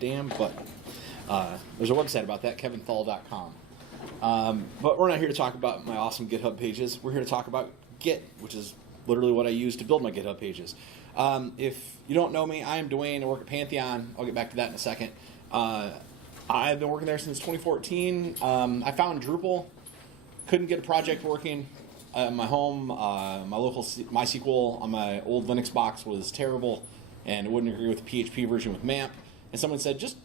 damn button. There's a website about that, kevinthal.com. But we're not here to talk about my awesome GitHub pages. We're here to talk about Git, which is literally what I use to build my GitHub pages. If you don't know me, I am Dwayne. I work at Pantheon. I'll get back to that in a second. I've been working there since 2014. I found Drupal. Couldn't get a project working at my home. My local MySQL on my old Linux box was terrible, and it wouldn't agree with the PHP version with MAMP. And someone said, just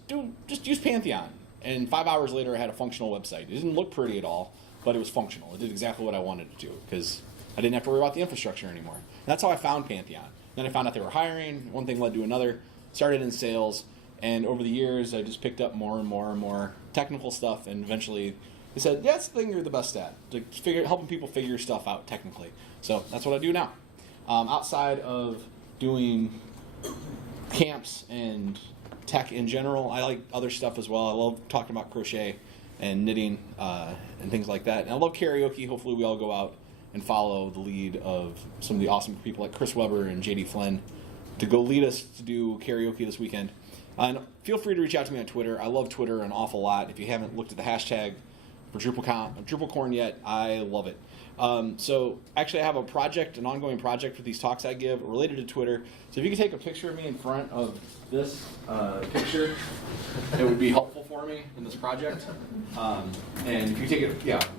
use Pantheon. And 5 hours later, I had a functional website. It didn't look pretty at all, but it was functional. It did exactly what I wanted it to because I didn't have to worry about the infrastructure anymore. And that's how I found Pantheon. Then I found out they were hiring. One thing led to another. Started in sales. And over the years, I just picked up more and more and more technical stuff. And eventually, they said, that's the thing you're the best at, helping people figure stuff out technically. So that's what I do now. Outside of doing camps and tech in general, I like other stuff as well. I love talking about crochet and knitting and things like that. And I love karaoke. Hopefully we all go out and follow the lead of some of the awesome people like Chris Weber and JD Flynn to go lead us to do karaoke this weekend. And feel free to reach out to me on Twitter. I love Twitter an awful lot. If you haven't looked at the hashtag for DrupalCorn yet, I love it. So actually I have a project, an ongoing project for these talks I give related to Twitter. So if you could take a picture of me in front of this picture, it would be helpful for me in this project. And if you take it,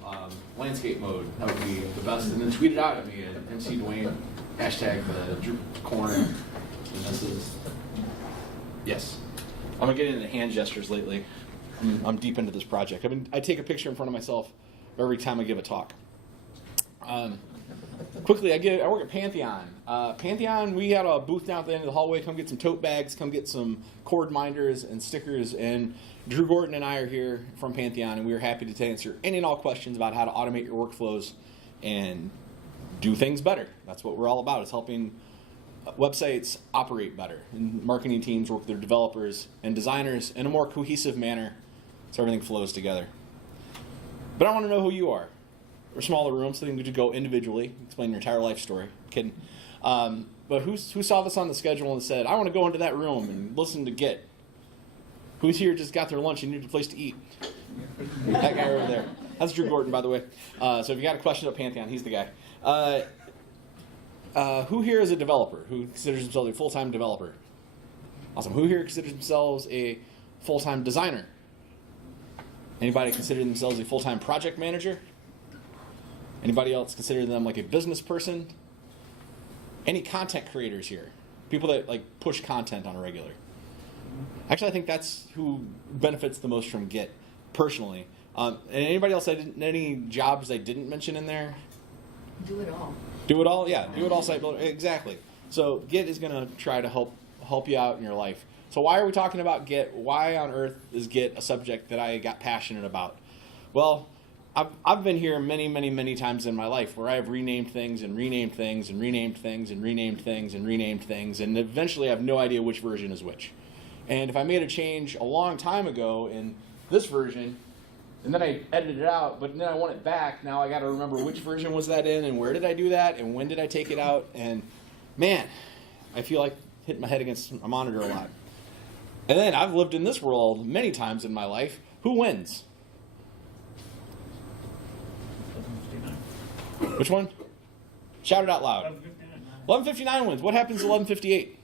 landscape mode, that would be the best. And then tweet it out at me at MC Dwayne, hashtag the DrupalCorn. And this is, yes. I'm gonna get into hand gestures lately. I'm deep into this project. I take a picture in front of myself every time I give a talk. Quickly, I work at Pantheon. Pantheon, we had a booth down at the end of the hallway. Come get some tote bags, come get some cord minders and stickers. And Drew Gordon and I are here from Pantheon, and we are happy to answer any and all questions about how to automate your workflows and do things better. That's what we're all about, is helping websites operate better. And marketing teams work with their developers and designers in a more cohesive manner so everything flows together. But I want to know who you are. We're smaller rooms, so you can go individually, explain your entire life story. Kidding. But who saw this on the schedule and said, I want to go into that room and listen to Git? Who's here just got their lunch and needed a place to eat? That guy over there. That's Drew Gordon, by the way. So if you got a question about Pantheon, he's the guy. Who here is a developer? Who considers themselves a full-time developer? Awesome. Who here considers themselves a full-time designer? Anybody consider themselves a full-time project manager? Anybody else consider them like a business person? Any content creators here? People that like push content on a regular? Actually, I think that's who benefits the most from Git, personally. And anybody else, any jobs I didn't mention in there? Do it all. Do it all? Yeah, do it all site builder. Exactly. So Git is going to try to help you out in your life. So why are we talking about Git? Why on earth is Git a subject that I got passionate about? Well, I've been here many, many, many times in my life where I have renamed things and renamed things and renamed things and renamed things and renamed things, and eventually I have no idea which version is which. And if I made a change a long time ago in this version, and then I edited it out, but then I want it back, now I got to remember which version was that in, and where did I do that, and when did I take it out, and man, I feel like hitting my head against a monitor a lot. And then I've lived in this world many times in my life. Who wins? Which one? Shout it out loud. 1159 wins. What happens to 1158?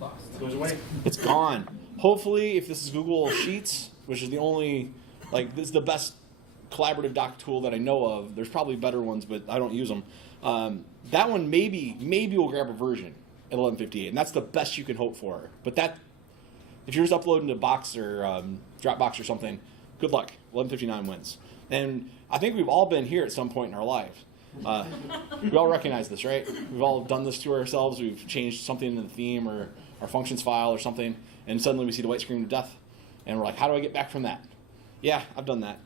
Lost. It goes away. It's gone. Hopefully, if this is Google Sheets, which is the only, this is the best collaborative doc tool that I know of. There's probably better ones, but I don't use them. That one maybe will grab a version at 1158, and that's the best you can hope for. But that, if you're just uploading to Box or Dropbox or something, good luck. 1159 wins. And I think we've all been here at some point in our lives. We all recognize this, right? We've all done this to ourselves. We've changed something in the theme or our functions file or something, and suddenly we see the white screen of death, and we're like, how do I get back from that? Yeah, I've done that.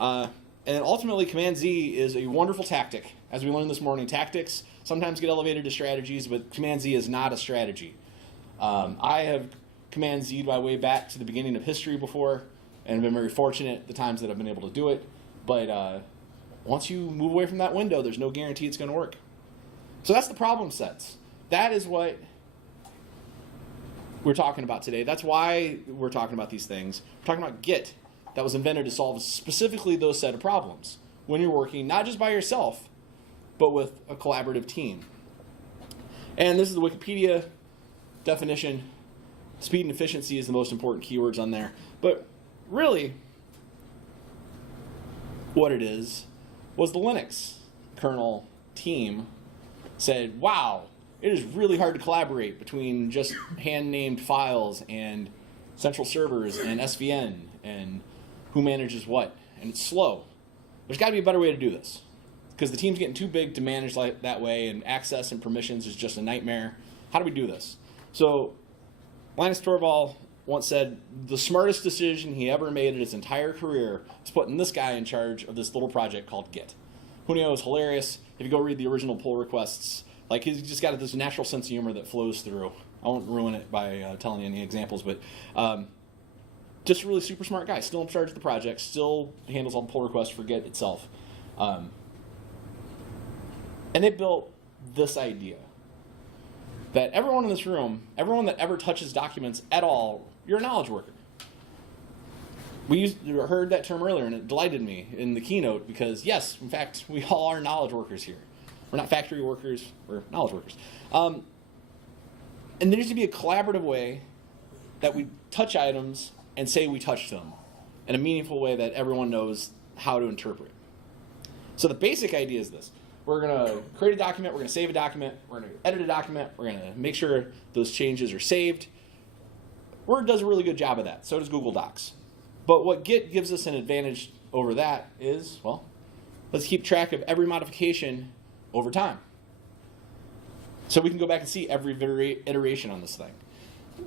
And ultimately, Command-Z is a wonderful tactic. As we learned this morning, tactics sometimes get elevated to strategies, but Command-Z is not a strategy. I have Command-Z'd my way back to the beginning of history before, and have been very fortunate the times that I've been able to do it. But once you move away from that window, there's no guarantee it's going to work. So that's the problem sets. That is what we're talking about today. That's why we're talking about these things. We're talking about Git, that was invented to solve specifically those set of problems when you're working not just by yourself, but with a collaborative team. And this is the Wikipedia definition. Speed and efficiency is the most important keywords on there. But really, what it is was the Linux kernel team said, wow, it is really hard to collaborate between just hand-named files and central servers and SVN and who manages what. And it's slow. There's got to be a better way to do this, because the team's getting too big to manage like that way, and access and permissions is just a nightmare. How do we do this? So Linus Torvald once said the smartest decision he ever made in his entire career was putting this guy in charge of this little project called Git. Junio is hilarious. If you go read the original pull requests, like, he's just got this natural sense of humor that flows through. I won't ruin it by telling you any examples, but just a really super smart guy. Still in charge of the project, still handles all the pull requests for Git itself. And they built this idea that everyone in this room, everyone that ever touches documents at all, you're a knowledge worker. We heard that term earlier, and it delighted me in the keynote because, yes, in fact, we all are knowledge workers here. We're not factory workers, we're knowledge workers. And there needs to be a collaborative way that we touch items and say we touched them in a meaningful way that everyone knows how to interpret. So the basic idea is this. We're going to create a document, we're going to save a document, we're going to edit a document, we're going to make sure those changes are saved. Word does a really good job of that. So does Google Docs. But what Git gives us an advantage over that is, well, let's keep track of every modification over time. So we can go back and see every iteration on this thing.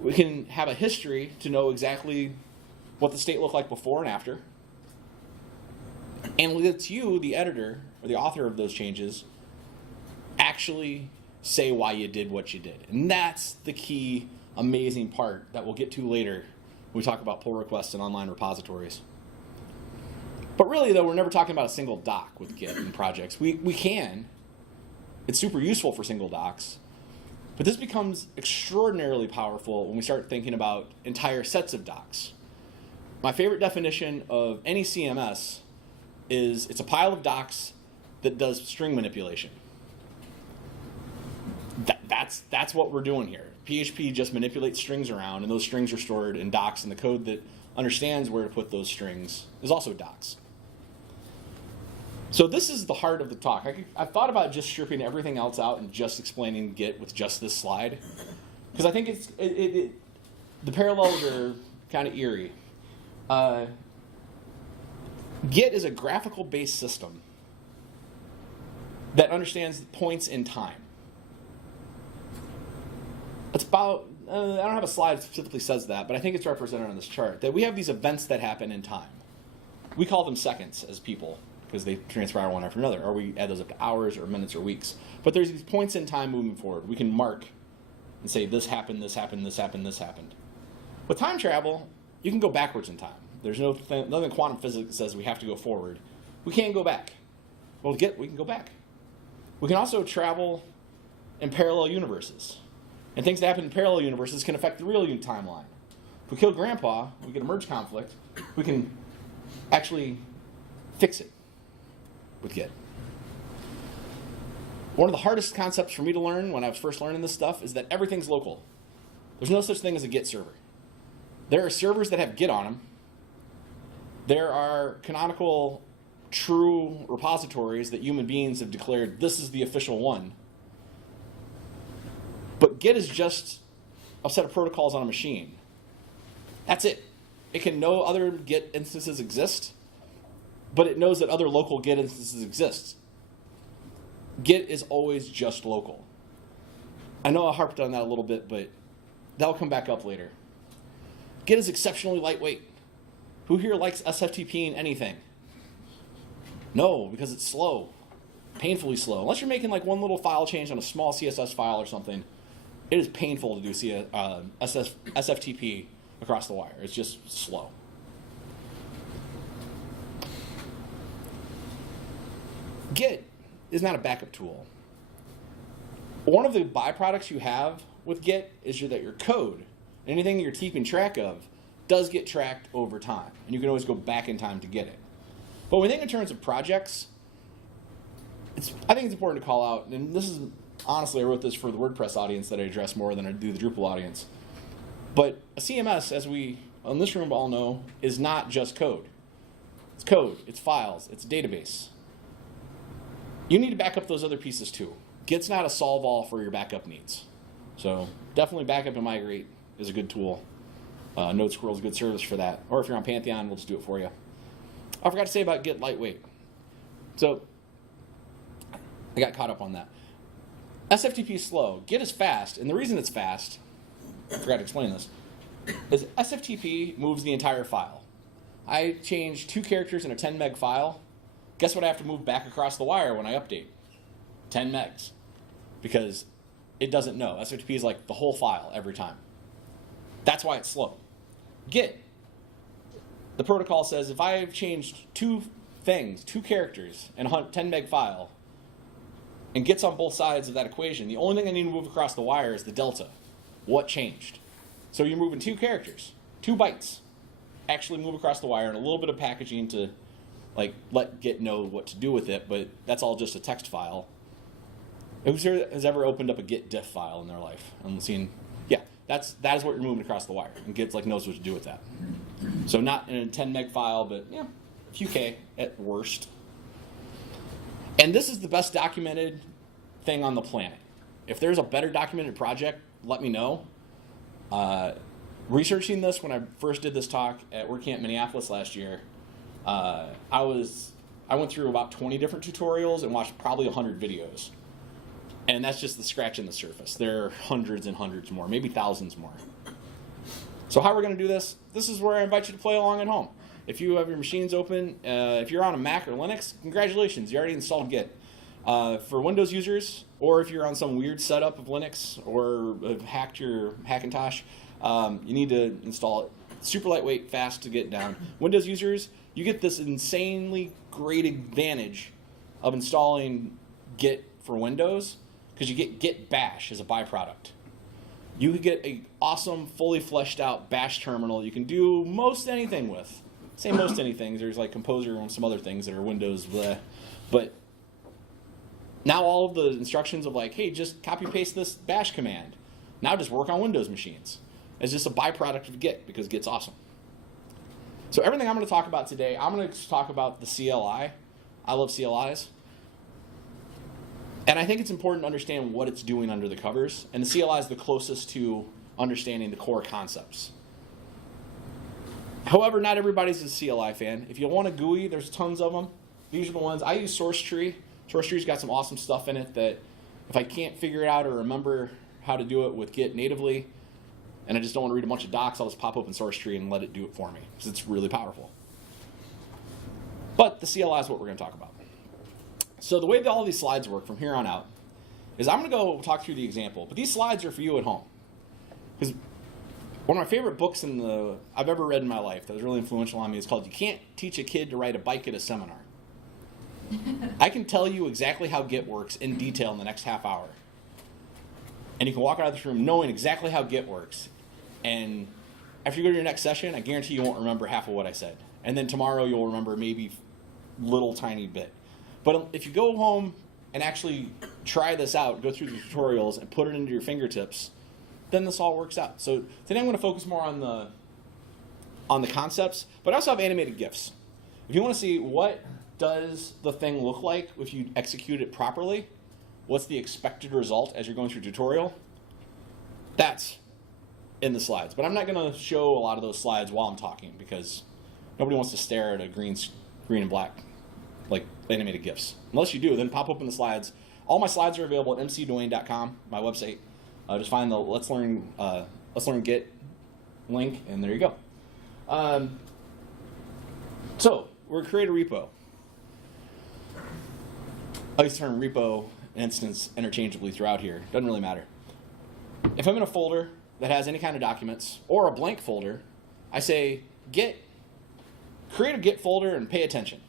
We can have a history to know exactly what the state looked like before and after. And it lets you, the editor, or the author of those changes, actually say why you did what you did. And that's the key, amazing part that we'll get to later when we talk about pull requests and online repositories. But really, though, we're never talking about a single doc with Git in projects. We can. It's super useful for single docs. But this becomes extraordinarily powerful when we start thinking about entire sets of docs. My favorite definition of any CMS is it's a pile of docs that does string manipulation. That's what we're doing here. PHP just manipulates strings around, and those strings are stored in docs, and the code that understands where to put those strings is also docs. So this is the heart of the talk. I've thought about just stripping everything else out and just explaining Git with just this slide, because I think the parallels are kind of eerie. Git is a graphical-based system that understands points in time. It's about, I don't have a slide that specifically says that, but I think it's represented on this chart, that we have these events that happen in time. We call them seconds as people, because they transpire one after another, or we add those up to hours or minutes or weeks. But there's these points in time moving forward. We can mark and say this happened, this happened, this happened, this happened. With time travel, you can go backwards in time. There's nothing in quantum physics that says we have to go forward. We can't go back. Well, Git, we can go back. We can also travel in parallel universes. And things that happen in parallel universes can affect the real timeline. If we kill Grandpa, we get a merge conflict, we can actually fix it with Git. One of the hardest concepts for me to learn when I was first learning this stuff is that everything's local. There's no such thing as a Git server. There are servers that have Git on them. There are canonical, true repositories that human beings have declared this is the official one. But Git is just a set of protocols on a machine. That's it. It can know other Git instances exist, but it knows that other local Git instances exist. Git is always just local. I know I harped on that a little bit, but that'll come back up later. Git is exceptionally lightweight. Who here likes SFTPing anything? No, because it's slow. Painfully slow. Unless you're making like one little file change on a small CSS file or something, it is painful to do SFTP across the wire. It's just slow. Git is not a backup tool. One of the byproducts you have with Git is that your code anything you're keeping track of does get tracked over time, and you can always go back in time to get it. But when we think in terms of projects, I think it's important to call out, and this is, honestly, I wrote this for the WordPress audience that I address more than I do the Drupal audience. But a CMS, as we in this room all know, is not just code. It's code, it's files, it's a database. You need to back up those other pieces too. Git's not a solve-all for your backup needs. So definitely backup and migrate is a good tool. Node Squirrel is a good service for that. Or if you're on Pantheon, we'll just do it for you. I forgot to say about Git lightweight. So I got caught up on that. SFTP is slow. Git is fast, and the reason it's fast, I forgot to explain this, is SFTP moves the entire file. I change 2 characters in a 10 meg file. Guess what I have to move back across the wire when I update? 10 megs. Because it doesn't know. SFTP is like the whole file every time. That's why it's slow. Git, the protocol says if I've changed 2 things, 2 characters in a 10 meg file, and Git's on both sides of that equation, the only thing I need to move across the wire is the delta. What changed? So you're moving 2 characters, 2 bytes, actually move across the wire, and a little bit of packaging to let Git know what to do with it, but that's all just a text file. Who has ever opened up a Git diff file in their life and seen, yeah, that is what you're moving across the wire, and Git knows what to do with that. So not in a 10 meg file, but yeah, a few K at worst. And this is the best documented thing on the planet. If there's a better documented project, let me know. Researching this when I first did this talk at WordCamp Minneapolis last year, I went through about 20 different tutorials and watched probably 100 videos. And that's just the scratch in the surface. There are hundreds and hundreds more, maybe thousands more. So how we're going to do this, this is where I invite you to play along at home. If you have your machines open, if you're on a Mac or Linux, congratulations, you already installed Git. For Windows users, or if you're on some weird setup of Linux or have hacked your Hackintosh, you need to install it. Super lightweight, fast to get down. Windows users, you get this insanely great advantage of installing Git for Windows because you get Git Bash as a byproduct. You could get an awesome, fully fleshed out Bash terminal you can do most anything with. Say most anything. There's like Composer and some other things that are Windows, bleh. But now all of the instructions of hey, just copy paste this bash command. Now just work on Windows machines. It's just a byproduct of Git because Git's awesome. So everything I'm going to talk about today, I'm going to talk about the CLI. I love CLIs. And I think it's important to understand what it's doing under the covers. And the CLI is the closest to understanding the core concepts. However, not everybody's a CLI fan. If you want a GUI, there's tons of them. These are the ones. I use SourceTree. SourceTree's got some awesome stuff in it that if I can't figure it out or remember how to do it with Git natively, and I just don't want to read a bunch of docs, I'll just pop open SourceTree and let it do it for me, because it's really powerful. But the CLI is what we're going to talk about. So the way that all these slides work from here on out is I'm going to go talk through the example, but these slides are for you at home. Because one of my favorite books I've ever read in my life that was really influential on me is called You Can't Teach a Kid to Ride a Bike at a Seminar. I can tell you exactly how Git works in detail in the next half hour. And you can walk out of this room knowing exactly how Git works. And after you go to your next session, I guarantee you won't remember half of what I said. And then tomorrow you'll remember maybe little tiny bit. But if you go home and actually try this out, go through the tutorials and put it into your fingertips, then this all works out. So today I'm going to focus more on the concepts, but I also have animated GIFs. If you want to see what does the thing look like if you execute it properly, what's the expected result as you're going through a tutorial, that's in the slides. But I'm not going to show a lot of those slides while I'm talking because nobody wants to stare at a green and black animated GIFs. Unless you do, then pop open the slides. All my slides are available at mcdomain.com, my website. Just find the Let's Learn Git link, and there you go. So we're going to create a repo. I use the term repo instance interchangeably throughout here. Doesn't really matter. If I'm in a folder that has any kind of documents or a blank folder, I say create a Git folder and pay attention.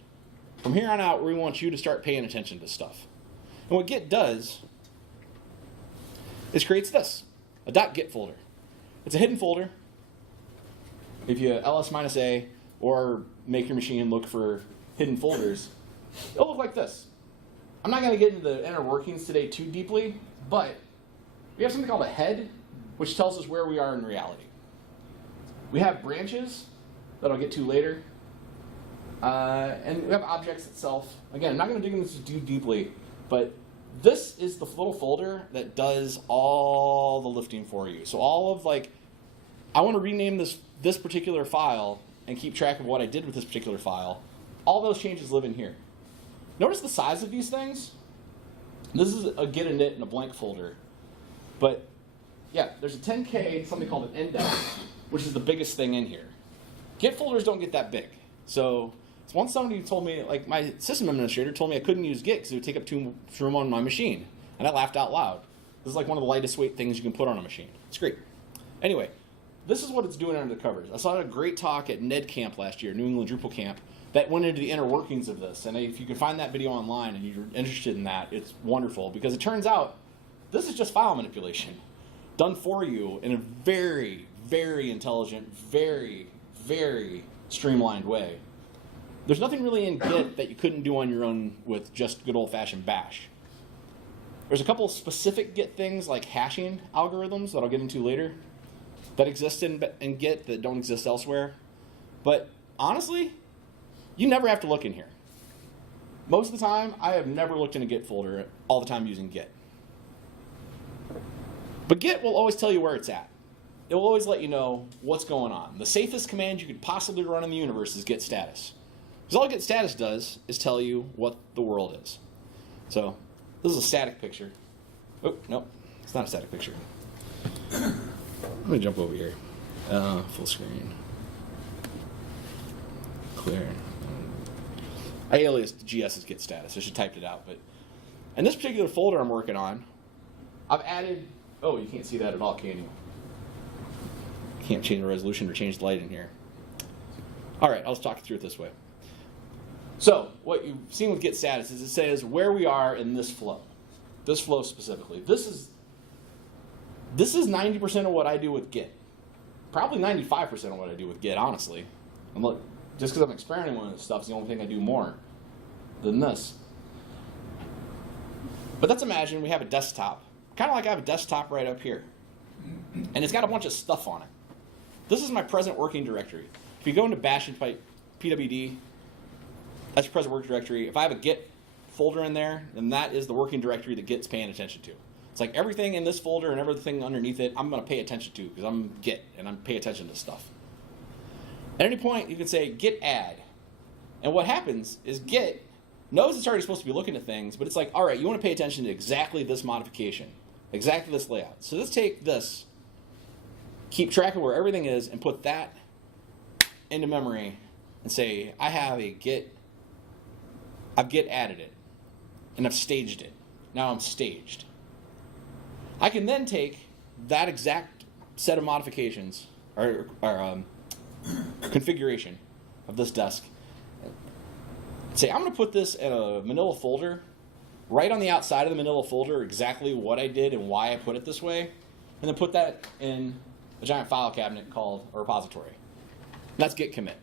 From here on out, we want you to start paying attention to stuff. And what Git does is creates this, a .git folder. It's a hidden folder. If you ls-a or make your machine look for hidden folders, it'll look like this. I'm not going to get into the inner workings today too deeply, but we have something called a head, which tells us where we are in reality. We have branches that I'll get to later, and we have objects itself. Again, I'm not going to dig into this too deeply, but this is the little folder that does all the lifting for you. So all of I want to rename this particular file and keep track of what I did with this particular file. All those changes live in here. Notice the size of these things. This is a git init in a blank folder. But yeah, there's a 10K, something called an index, which is the biggest thing in here. Git folders don't get that big. So once somebody told me, my system administrator told me I couldn't use Git because it would take up too much room on my machine. And I laughed out loud. This is one of the lightest weight things you can put on a machine. It's great. Anyway, this is what it's doing under the covers. I saw a great talk at NED Camp last year, New England Drupal Camp, that went into the inner workings of this. And if you can find that video online and you're interested in that, it's wonderful. Because it turns out this is just file manipulation done for you in a very, very intelligent, very, very streamlined way. There's nothing really in Git that you couldn't do on your own with just good old-fashioned bash. There's a couple of specific Git things like hashing algorithms that I'll get into later that exist in Git that don't exist elsewhere. But honestly, you never have to look in here. Most of the time, I have never looked in a Git folder all the time using Git. But Git will always tell you where it's at. It will always let you know what's going on. The safest command you could possibly run in the universe is git status. Because all git status does is tell you what the world is. So this is a static picture. Oh, no, it's not a static picture. Let me jump over here. Full screen. Clear. I aliased GS as git status. I should typed it out. But in this particular folder I'm working on, I've added... Oh, you can't see that at all, can you? Can't change the resolution or change the light in here. All right, I'll just talk you through it this way. So what you've seen with git status is it says where we are in this flow specifically. This is 90% of what I do with Git. Probably 95% of what I do with Git, honestly. And look, just because I'm experimenting with this stuff is the only thing I do more than this. But let's imagine we have a desktop. Kind of like I have a desktop right up here. And it's got a bunch of stuff on it. This is my present working directory. If you go into bash and type pwd, that's your present working directory. If I have a Git folder in there, then that is the working directory that Git's paying attention to. It's like everything in this folder and everything underneath it, I'm going to pay attention to because I'm Git and I'm pay attention to stuff. At any point, you can say git add. And what happens is Git knows it's already supposed to be looking at things, but it's like, all right, you want to pay attention to exactly this modification, exactly this layout. So let's take this, keep track of where everything is, and put that into memory and say, I've Git added it, and I've staged it. Now I'm staged. I can then take that exact set of modifications, or configuration of this desk, and say, I'm going to put this in a manila folder, right on the outside of the manila folder, exactly what I did and why I put it this way, and then put that in a giant file cabinet called a repository. And that's git commit.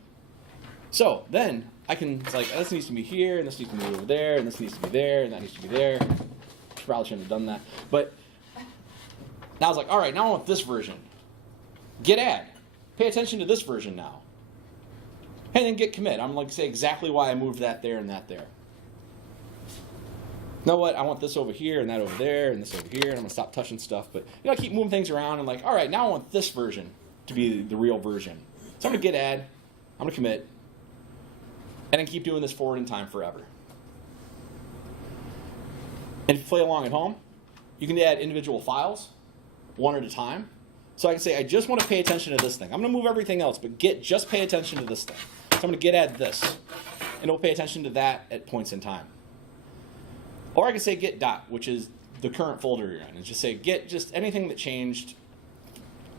So then I can, it's like, this needs to be here, and this needs to be over there, and this needs to be there, and that needs to be there. Probably shouldn't have done that. But now I was like, all right, now I want this version. Git add. Pay attention to this version now. And then git commit. I'm like, say exactly why I moved that there and that there. You know what? I want this over here and that over there and this over here, and I'm going to stop touching stuff. But I keep moving things around and like, all right, now I want this version to be the real version. So I'm going to git add. I'm going to commit. And then keep doing this forward in time forever. And if you play along at home, you can add individual files one at a time. So I can say, I just want to pay attention to this thing. I'm going to move everything else, but Git, just pay attention to this thing. So I'm going to git add this. And it'll pay attention to that at points in time. Or I can say git dot, which is the current folder you're in. And just say git, just anything that changed,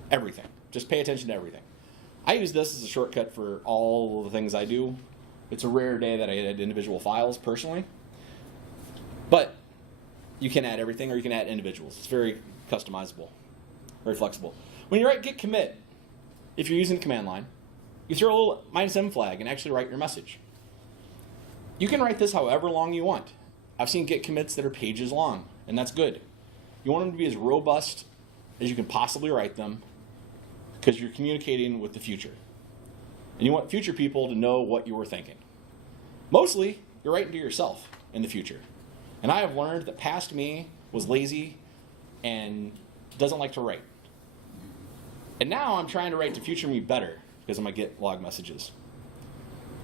everything. Just pay attention to everything. I use this as a shortcut for all of the things I do. It's a rare day that I add individual files personally. But you can add everything, or you can add individuals. It's very customizable, very flexible. When you write git commit, if you're using the command line, you throw a little -m flag and actually write your message. You can write this however long you want. I've seen git commits that are pages long, and that's good. You want them to be as robust as you can possibly write them because you're communicating with the future. And you want future people to know what you were thinking. Mostly, you're writing to yourself in the future. And I have learned that past me was lazy and doesn't like to write. And now I'm trying to write to future me better because of my git log messages.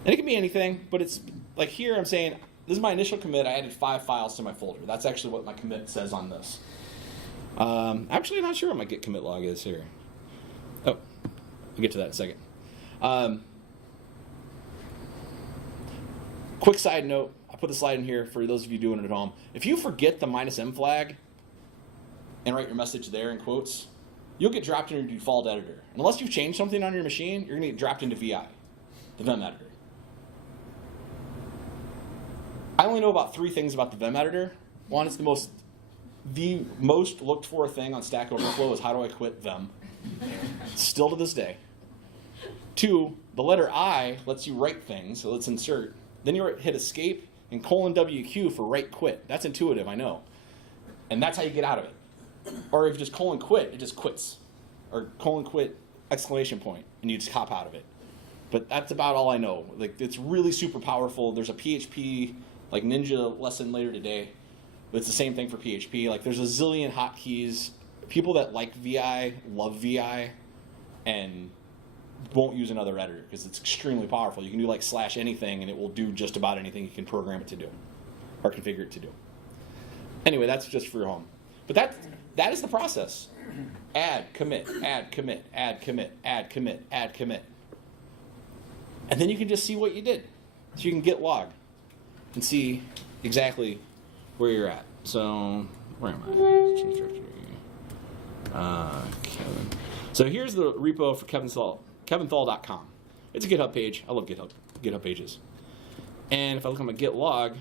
And it can be anything, but it's like here I'm saying, this is my initial commit. I added 5 files to my folder. That's actually what my commit says on this. Actually, I'm not sure what my git commit log is here. Oh, I'll get to that in a second. Quick side note, I put the slide in here for those of you doing it at home. If you forget the -m flag and write your message there in quotes, you'll get dropped into your default editor. And unless you've changed something on your machine, you're going to get dropped into VI, the Vim editor. I only know about 3 things about the Vim editor. One, it's the most looked for thing on Stack Overflow is how do I quit Vim. Still to this day. 2, the letter I lets you write things, so let's insert. Then you hit escape and :WQ for write quit. That's intuitive, I know. And that's how you get out of it. Or if you just :quit, it just quits. Or :quit exclamation point, and you just hop out of it. But that's about all I know. Like, it's really super powerful. There's a PHP like ninja lesson later today. But it's the same thing for PHP. Like, there's a zillion hotkeys. People that like VI love VI and won't use another editor because it's extremely powerful. You can do like /anything and it will do just about anything you can program it to do or configure it to do. Anyway, that's just for your home. But that is the process. Add, commit, add, commit, add, commit, add, commit, add, commit. And then you can just see what you did. So you can git log and see exactly where you're at. So, where am I? Change directory. Kevin. So here's the repo for kevinthal.com. It's a GitHub page. I love GitHub pages. And if I look at my git log,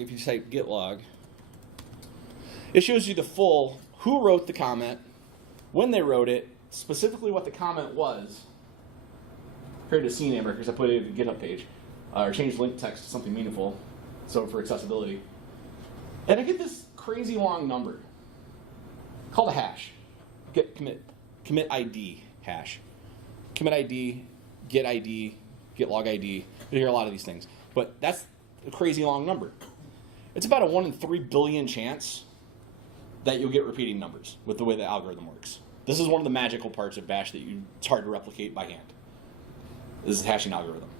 if you type git log, it shows you the full who wrote the comment, when they wrote it, specifically what the comment was, compared to CNAME because I put it in the GitHub page, or changed link text to something meaningful, so for accessibility. And I get this crazy long number called a hash. Commit ID hash. Commit ID, get ID, get log ID. You hear a lot of these things. But that's a crazy long number. It's about a 1 in 3 billion chance that you'll get repeating numbers with the way the algorithm works. This is one of the magical parts of Bash that it's hard to replicate by hand. This is a hashing algorithm.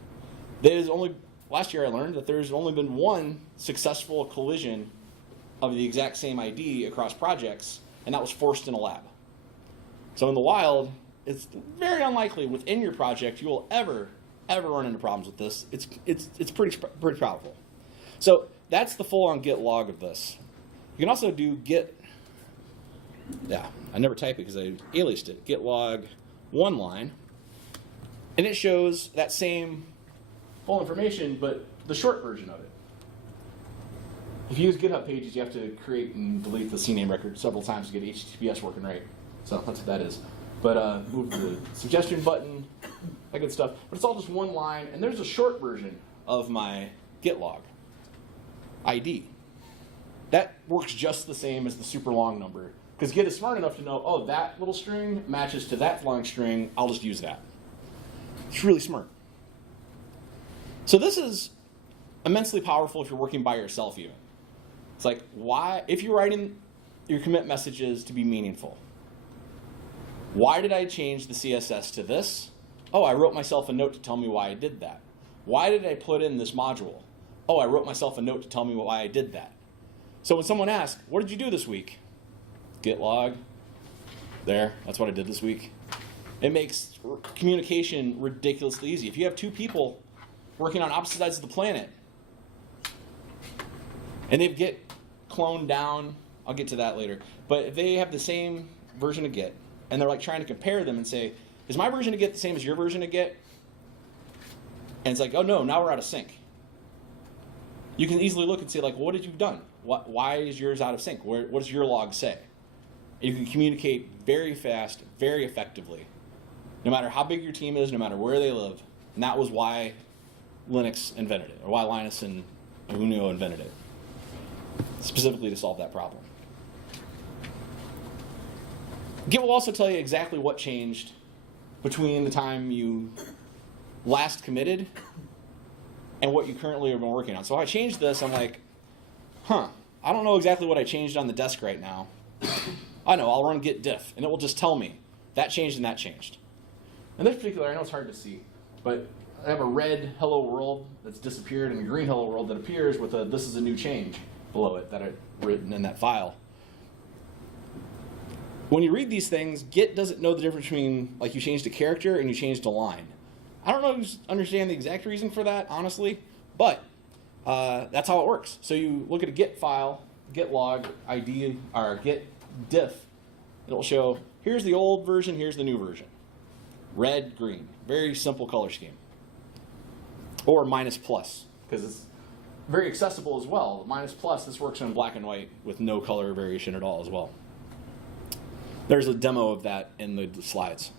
Last year I learned that there's only been 1 successful collision of the exact same ID across projects, and that was forced in a lab. So in the wild, it's very unlikely within your project you will ever run into problems with this. It's pretty powerful. So that's the full-on git log of this. You can also do git. Yeah, I never type it because I aliased it. Git log 1 line, and it shows that same full information, but the short version of it. If you use GitHub pages, you have to create and delete the CNAME record several times to get HTTPS working right. So that's what that is. But move the suggestion button, that good stuff. But it's all just 1 line, and there's a short version of my git log ID. That works just the same as the super long number. Because Git is smart enough to know, oh, that little string matches to that long string, I'll just use that. It's really smart. So this is immensely powerful if you're working by yourself even. It's like, why, if you're writing your commit messages to be meaningful, why did I change the CSS to this? Oh, I wrote myself a note to tell me why I did that. Why did I put in this module? Oh, I wrote myself a note to tell me why I did that. So when someone asks, what did you do this week? Git log. There, that's what I did this week. It makes communication ridiculously easy. If you have 2 people working on opposite sides of the planet, and they get cloned down, I'll get to that later, but if they have the same version of Git, and they're like trying to compare them and say, is my version of Git the same as your version of Git? And it's like, oh no, now we're out of sync. You can easily look and say, like, well, what did you done? Why is yours out of sync? What does your log say? You can communicate very fast, very effectively, no matter how big your team is, no matter where they live. And that was why Linux invented it, or why Linus and Unio invented it, specifically to solve that problem. Git will also tell you exactly what changed between the time you last committed and what you currently have been working on. So if I changed this, I'm like, I don't know exactly what I changed on the desk right now. I know, I'll run git diff, and it will just tell me that changed and that changed. In this particular, I know it's hard to see, but I have a red hello world that's disappeared and a green hello world that appears with a this is a new change below it that I've written in that file. When you read these things, Git doesn't know the difference between like you changed a character and you changed a line. I don't understand the exact reason for that, honestly, but that's how it works. So you look at a Git file, Git log ID, or Git diff, it'll show here's the old version, here's the new version. Red, green. Very simple color scheme. Or minus plus, because it's very accessible as well. Minus plus, this works in black and white with no color variation at all as well. There's a demo of that in the slides.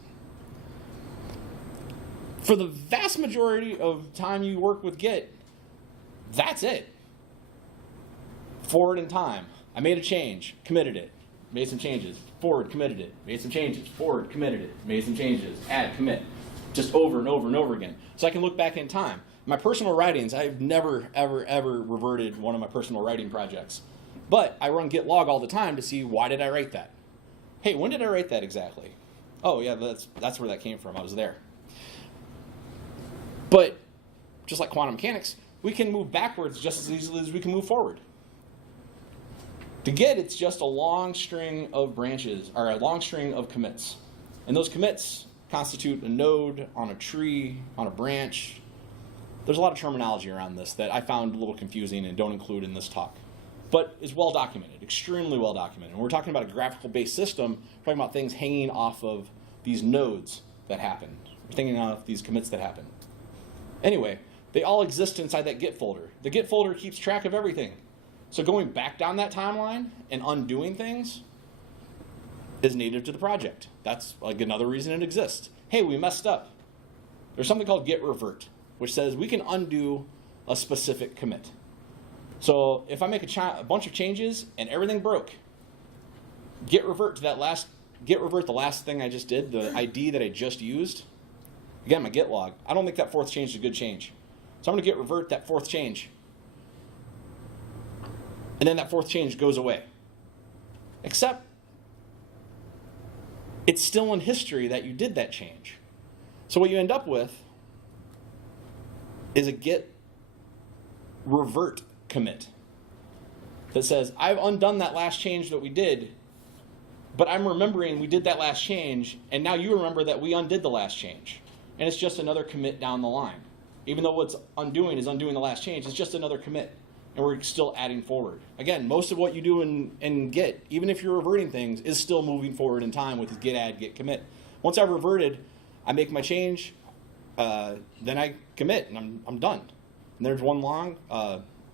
For the vast majority of time you work with Git, that's it. Forward in time. I made a change, committed it, made some changes, forward, committed it, made some changes, forward, committed it, made some changes, add, commit, just over and over and over again. So I can look back in time. My personal writings, I've never, ever, ever reverted one of my personal writing projects. But I run git log all the time to see why did I write that. Hey, when did I write that exactly? Oh yeah, that's where that came from. I was there. But just like quantum mechanics, we can move backwards just as easily as we can move forward. To Git, it's just a long string of branches, or a long string of commits. And those commits constitute a node on a tree, on a branch. There's a lot of terminology around this that I found a little confusing and don't include in this talk. But is well documented, extremely well documented. When we're talking about a graphical-based system, we're talking about things hanging off of these nodes that happen. We're thinking off these commits that happen. Anyway, they all exist inside that Git folder. The Git folder keeps track of everything. So going back down that timeline and undoing things is native to the project. That's like another reason it exists. Hey, we messed up. There's something called git revert, which says we can undo a specific commit. So if I make a bunch of changes and everything broke, git revert the last thing I just did, the ID that I just used. Again, my git log. I don't think that fourth change is a good change. So I'm going to git revert that fourth change. And then that fourth change goes away. Except it's still in history that you did that change. So what you end up with is a git revert commit that says, I've undone that last change that we did, but I'm remembering we did that last change, and now you remember that we undid the last change. And it's just another commit down the line. Even though what's undoing is undoing the last change, it's just another commit. And we're still adding forward. Again, most of what you do in Git, even if you're reverting things, is still moving forward in time with git add, git commit. Once I've reverted, I make my change, then I commit, and I'm done. And there's one long,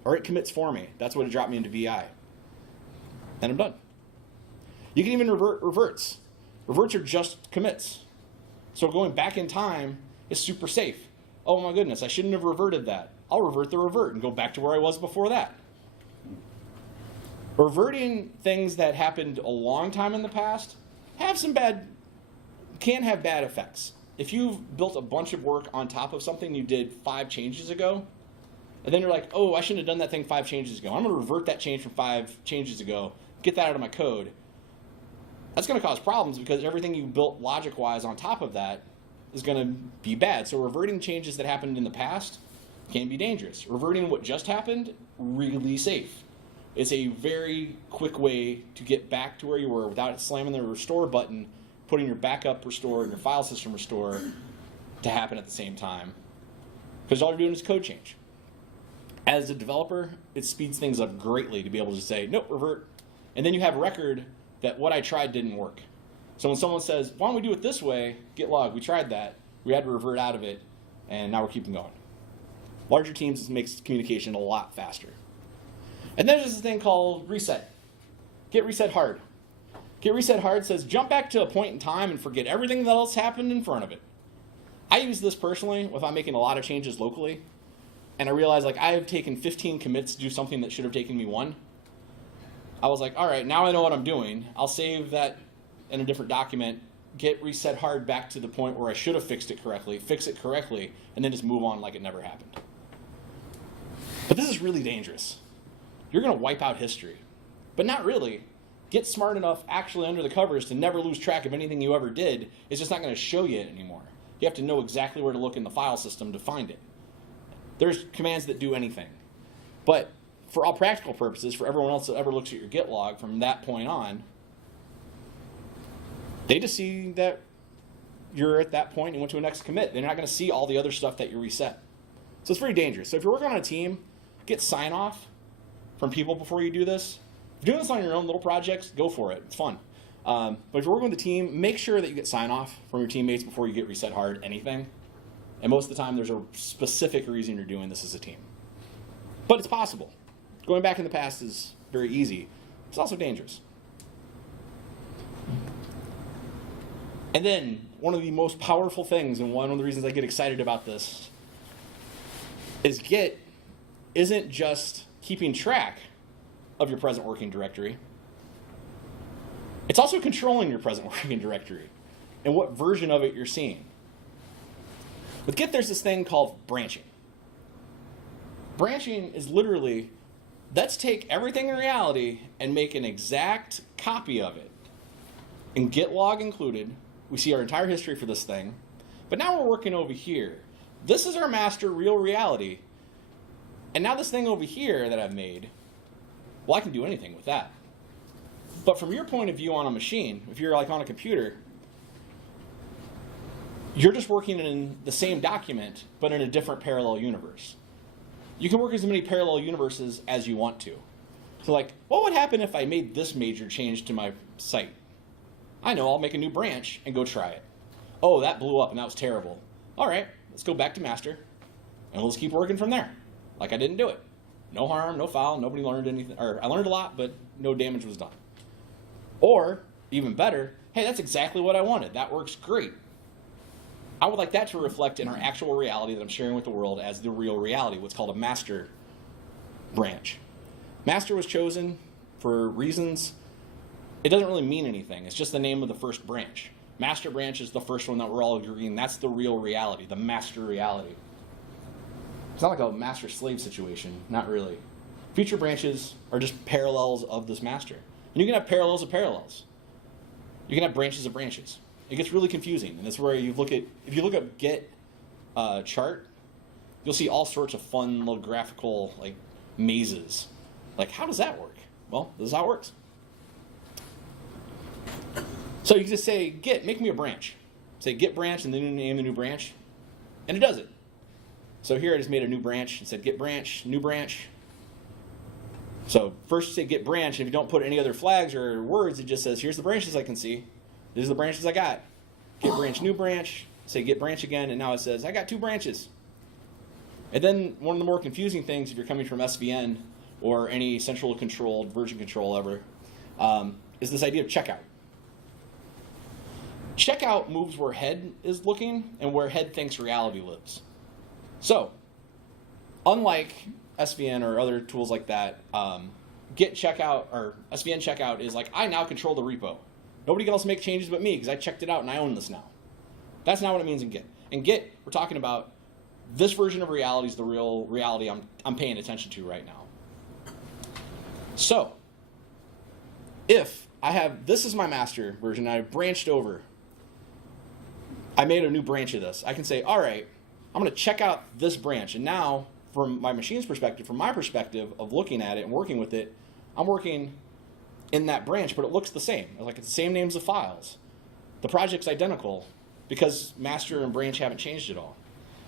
or it commits for me. That's what it dropped me into VI. And I'm done. You can even revert reverts. Reverts are just commits. So going back in time is super safe. Oh my goodness, I shouldn't have reverted that. I'll revert the revert and go back to where I was before that. Reverting things that happened a long time in the past can have bad effects. If you've built a bunch of work on top of something you did 5 changes ago, and then you're like, oh, I shouldn't have done that thing 5 changes ago. I'm going to revert that change from 5 changes ago, get that out of my code. That's going to cause problems because everything you built logic-wise on top of that is going to be bad. So reverting changes that happened in the past can be dangerous. Reverting what just happened, really safe. It's a very quick way to get back to where you were without slamming the restore button, putting your backup restore and your file system restore to happen at the same time. Because all you're doing is code change. As a developer, it speeds things up greatly to be able to say, nope, revert. And then you have record that what I tried didn't work. So when someone says, why don't we do it this way, git log, we tried that, we had to revert out of it, and now we're keeping going. Larger teams makes communication a lot faster. And then there's this thing called reset. Git reset hard. Git reset hard says jump back to a point in time and forget everything that else happened in front of it. I use this personally if I'm making a lot of changes locally, and I realize like I have taken 15 commits to do something that should have taken me 1. I was like, all right, now I know what I'm doing. I'll save that in a different document, git reset hard back to the point where I should have fixed it correctly, fix it correctly, and then just move on like it never happened. But this is really dangerous. You're going to wipe out history. But not really. Get smart enough actually under the covers to never lose track of anything you ever did. It's just not going to show you it anymore. You have to know exactly where to look in the file system to find it. There's commands that do anything. But for all practical purposes, for everyone else that ever looks at your Git log from that point on, they just see that you're at that point and went to a next commit. They're not going to see all the other stuff that you reset. So it's very dangerous. So if you're working on a team, get sign-off from people before you do this. If you're doing this on your own little projects, go for it. It's fun. But if you're working with a team, make sure that you get sign-off from your teammates before you get reset hard anything. And most of the time, there's a specific reason you're doing this as a team. But it's possible. Going back in the past is very easy. It's also dangerous. And then, one of the most powerful things, and one of the reasons I get excited about this, is Git isn't just keeping track of your present working directory. It's also controlling your present working directory and what version of it you're seeing. With Git, there's this thing called branching. Branching is literally, let's take everything in reality and make an exact copy of it. In Git log included, we see our entire history for this thing. But now we're working over here. This is our master real reality. And now this thing over here that I've made, well, I can do anything with that. But from your point of view on a machine, if you're like on a computer, you're just working in the same document, but in a different parallel universe. You can work as many parallel universes as you want to. So like, what would happen if I made this major change to my site? I know, I'll make a new branch and go try it. Oh, that blew up and that was terrible. All right, let's go back to master and let's keep working from there. Like I didn't do it. No harm, no foul, nobody learned anything. Or I learned a lot, but no damage was done. Or, even better, hey, that's exactly what I wanted. That works great. I would like that to reflect in our actual reality that I'm sharing with the world as the real reality, what's called a master branch. Master was chosen for reasons, it doesn't really mean anything. It's just the name of the first branch. Master branch is the first one that we're all agreeing, that's the real reality, the master reality. It's not like a master-slave situation, not really. Feature branches are just parallels of this master. And you can have parallels of parallels. You can have branches of branches. It gets really confusing, and that's where you look at, if you look up Git chart, you'll see all sorts of fun little graphical like mazes. Like, how does that work? Well, this is how it works. So you can just say, Git, make me a branch. Say Git branch, and then you name the new branch, and it does it. So here I just made a new branch and said Git branch, new branch. So first you say Git branch, and if you don't put any other flags or words, it just says, here's the branches I can see. These are the branches I got. Git branch, new branch. Say Git branch again, and now it says, I got 2 branches. And then one of the more confusing things, if you're coming from SVN or any central controlled version control ever, is this idea of checkout. Checkout moves where head is looking and where head thinks reality lives. So, unlike SVN or other tools like that, Git checkout or SVN checkout is like, I now control the repo. Nobody else make changes but me because I checked it out and I own this now. That's not what it means in Git. In Git, we're talking about this version of reality is the real reality I'm paying attention to right now. So, if I have, this is my master version, I branched over, I made a new branch of this, I can say, all right, I'm going to check out this branch. And now, from my machine's perspective, from my perspective of looking at it and working with it, I'm working in that branch, but it looks the same. Like it's the same names of files. The project's identical because master and branch haven't changed at all.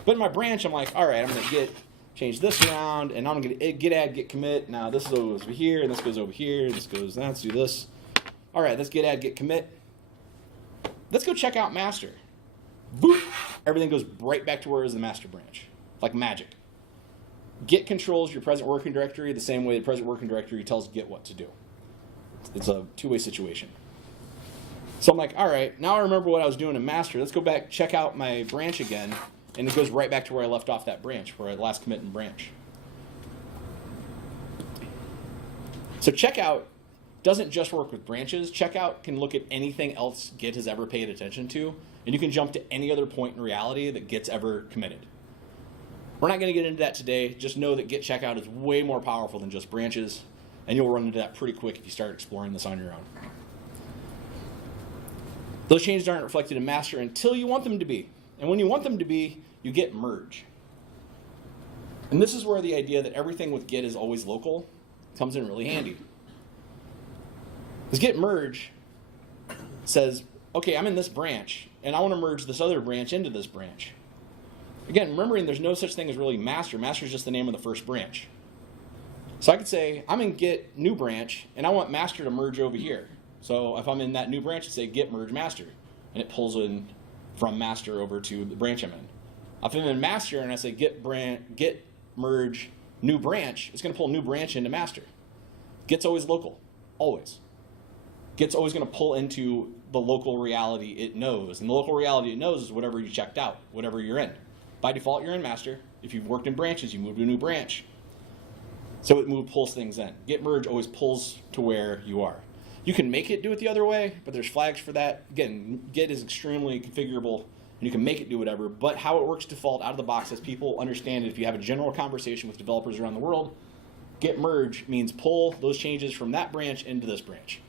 But in my branch, I'm like, all right, I'm going to change this around, and I'm going to git add, git commit. Now this goes over here, and this goes over here, this goes, let's do this. All right, let's git add, git commit. Let's go check out master. Boop! Everything goes right back to where it was the master branch, like magic. Git controls your present working directory the same way the present working directory tells Git what to do. It's a two-way situation. So I'm like, all right, now I remember what I was doing in master. Let's go back, check out my branch again, and it goes right back to where I left off that branch, where I last commit in branch. So checkout doesn't just work with branches. Checkout can look at anything else Git has ever paid attention to, and you can jump to any other point in reality that Git's ever committed. We're not going to get into that today. Just know that Git checkout is way more powerful than just branches, and you'll run into that pretty quick if you start exploring this on your own. Those changes aren't reflected in master until you want them to be. And when you want them to be, you Git merge. And this is where the idea that everything with Git is always local comes in really handy. Because Git merge says, okay, I'm in this branch, and I want to merge this other branch into this branch. Again, remembering there's no such thing as really master. Master is just the name of the first branch. So I could say, I'm in Git new branch, and I want master to merge over here. So if I'm in that new branch, I'd say Git merge master, and it pulls in from master over to the branch I'm in. If I'm in master and I say Git merge new branch, it's going to pull new branch into master. Git's always local, always. Git's always going to pull into the local reality it knows. And the local reality it knows is whatever you checked out, whatever you're in. By default, you're in master. If you've worked in branches, you move to a new branch. So it pulls things in. Git merge always pulls to where you are. You can make it do it the other way, but there's flags for that. Again, Git is extremely configurable, and you can make it do whatever. But how it works default out of the box, as people understand it, if you have a general conversation with developers around the world, Git merge means pull those changes from that branch into this branch.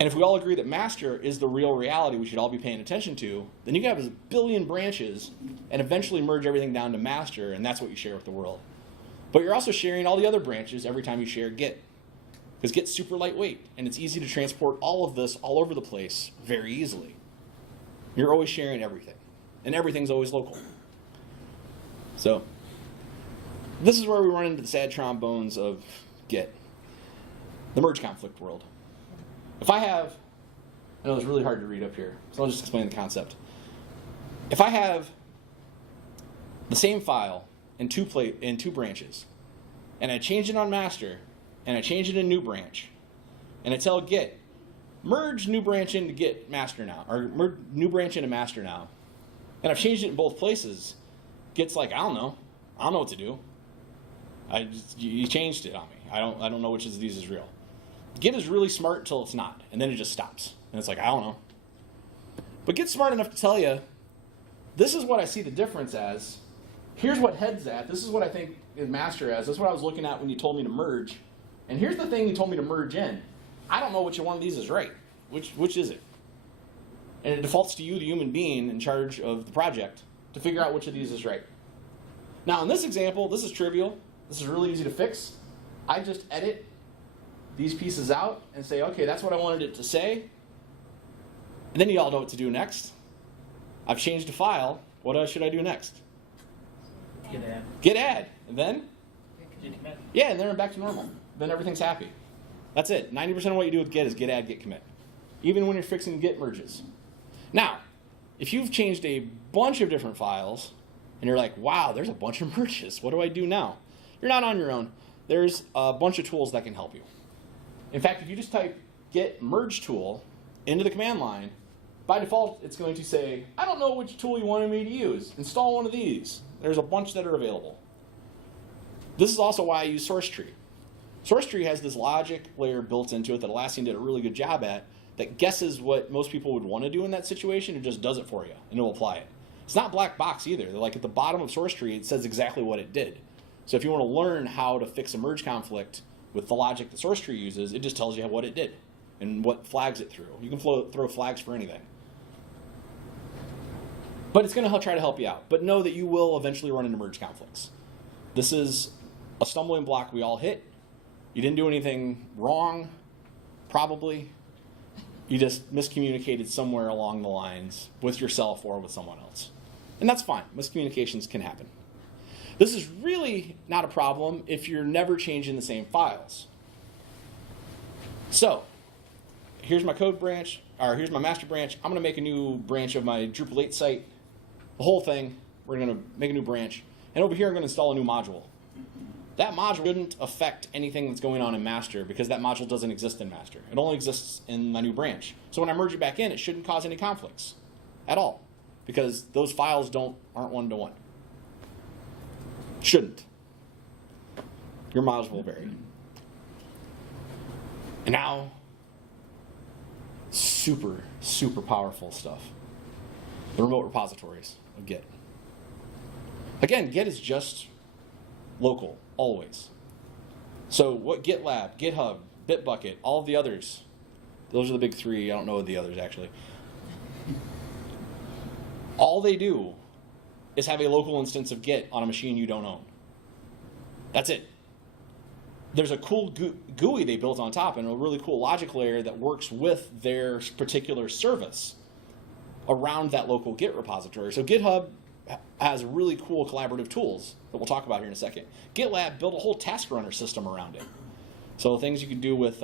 And if we all agree that master is the real reality we should all be paying attention to, then you can have a billion branches and eventually merge everything down to master, and that's what you share with the world. But you're also sharing all the other branches every time you share Git. Because Git's super lightweight, and it's easy to transport all of this all over the place very easily. You're always sharing everything, and everything's always local. So this is where we run into the sad trombones of Git, the merge conflict world. If I have, I know it's really hard to read up here, so I'll just explain the concept. If I have the same file in two branches, and I change it on master, and I change it in new branch, and I tell Git, merge new branch into Git master now, or merge new branch into master now, and I've changed it in both places, Git's like, I don't know what to do. You changed it on me. I don't know which of these is real. Git is really smart until it's not, and then it just stops. And it's like, I don't know. But Git's smart enough to tell you, this is what I see the difference as. Here's what head's at. This is what I think is master as. This is what I was looking at when you told me to merge. And here's the thing you told me to merge in. I don't know which one of these is right. Which is it? And it defaults to you, the human being in charge of the project, to figure out which of these is right. Now, in this example, this is trivial. This is really easy to fix. I just edit these pieces out and say, okay, that's what I wanted it to say. And then you all know what to do next. I've changed a file. What else should I do next? Git add. And then? Yeah, and then I'm back to normal. Then everything's happy. That's it. 90% of what you do with Git is git add, git commit. Even when you're fixing Git merges. Now, if you've changed a bunch of different files, and you're like, wow, there's a bunch of merges. What do I do now? You're not on your own. There's a bunch of tools that can help you. In fact, if you just type git merge tool into the command line, by default, it's going to say, I don't know which tool you wanted me to use. Install one of these. There's a bunch that are available. This is also why I use SourceTree. SourceTree has this logic layer built into it that Atlassian did a really good job at that guesses what most people would want to do in that situation and just does it for you, and it'll apply it. It's not black box either. They're like at the bottom of SourceTree, it says exactly what it did. So if you want to learn how to fix a merge conflict with the logic that SourceTree uses, it just tells you what it did and what flags it threw. You can throw flags for anything. But it's going to try to help you out. But know that you will eventually run into merge conflicts. This is a stumbling block we all hit. You didn't do anything wrong, probably. You just miscommunicated somewhere along the lines with yourself or with someone else. And that's fine. Miscommunications can happen. This is really not a problem if you're never changing the same files. So, here's my code branch, or here's my master branch. I'm going to make a new branch of my Drupal 8 site. The whole thing, we're going to make a new branch. And over here, I'm going to install a new module. That module shouldn't affect anything that's going on in master because that module doesn't exist in master. It only exists in my new branch. So when I merge it back in, it shouldn't cause any conflicts at all because those files aren't one-to-one. Shouldn't. Your module will vary. And now, super, super powerful stuff. The remote repositories of Git. Again, Git is just local, always. So what GitLab, GitHub, Bitbucket, all of the others, those are the big three. I don't know the others, actually. All they do is have a local instance of Git on a machine you don't own. That's it. There's a cool GUI they built on top and a really cool logic layer that works with their particular service around that local Git repository. So GitHub has really cool collaborative tools that we'll talk about here in a second. GitLab built a whole task runner system around it. So things you can do with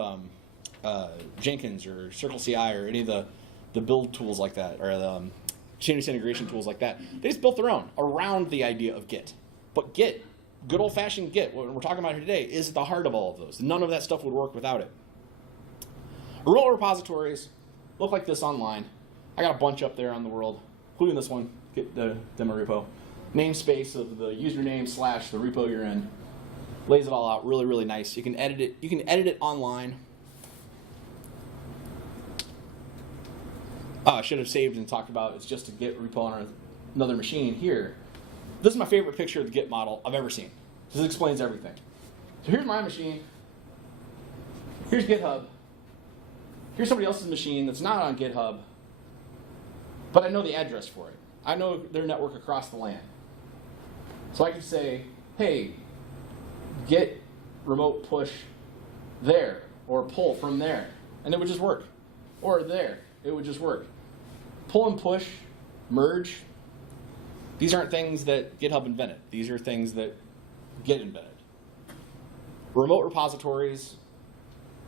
Jenkins or CircleCI or any of the build tools like that, or the continuous integration tools like that. They just built their own around the idea of Git. But Git, good old-fashioned Git, what we're talking about here today, is at the heart of all of those. None of that stuff would work without it. Remote repositories look like this online. I got a bunch up there on the world, including this one, Git the demo repo. Namespace of the username / the repo you're in. Lays it all out really, really nice. You can edit it. You can edit it online. I should have saved and talked about it's just a Git repo on another machine here. This is my favorite picture of the Git model I've ever seen. This explains everything. So here's my machine. Here's GitHub. Here's somebody else's machine that's not on GitHub, but I know the address for it. I know their network across the LAN. So I could say, hey, git remote push there, or pull from there, and it would just work. Or there, it would just work. Pull and push, merge. These aren't things that GitHub invented. These are things that Git invented. Remote repositories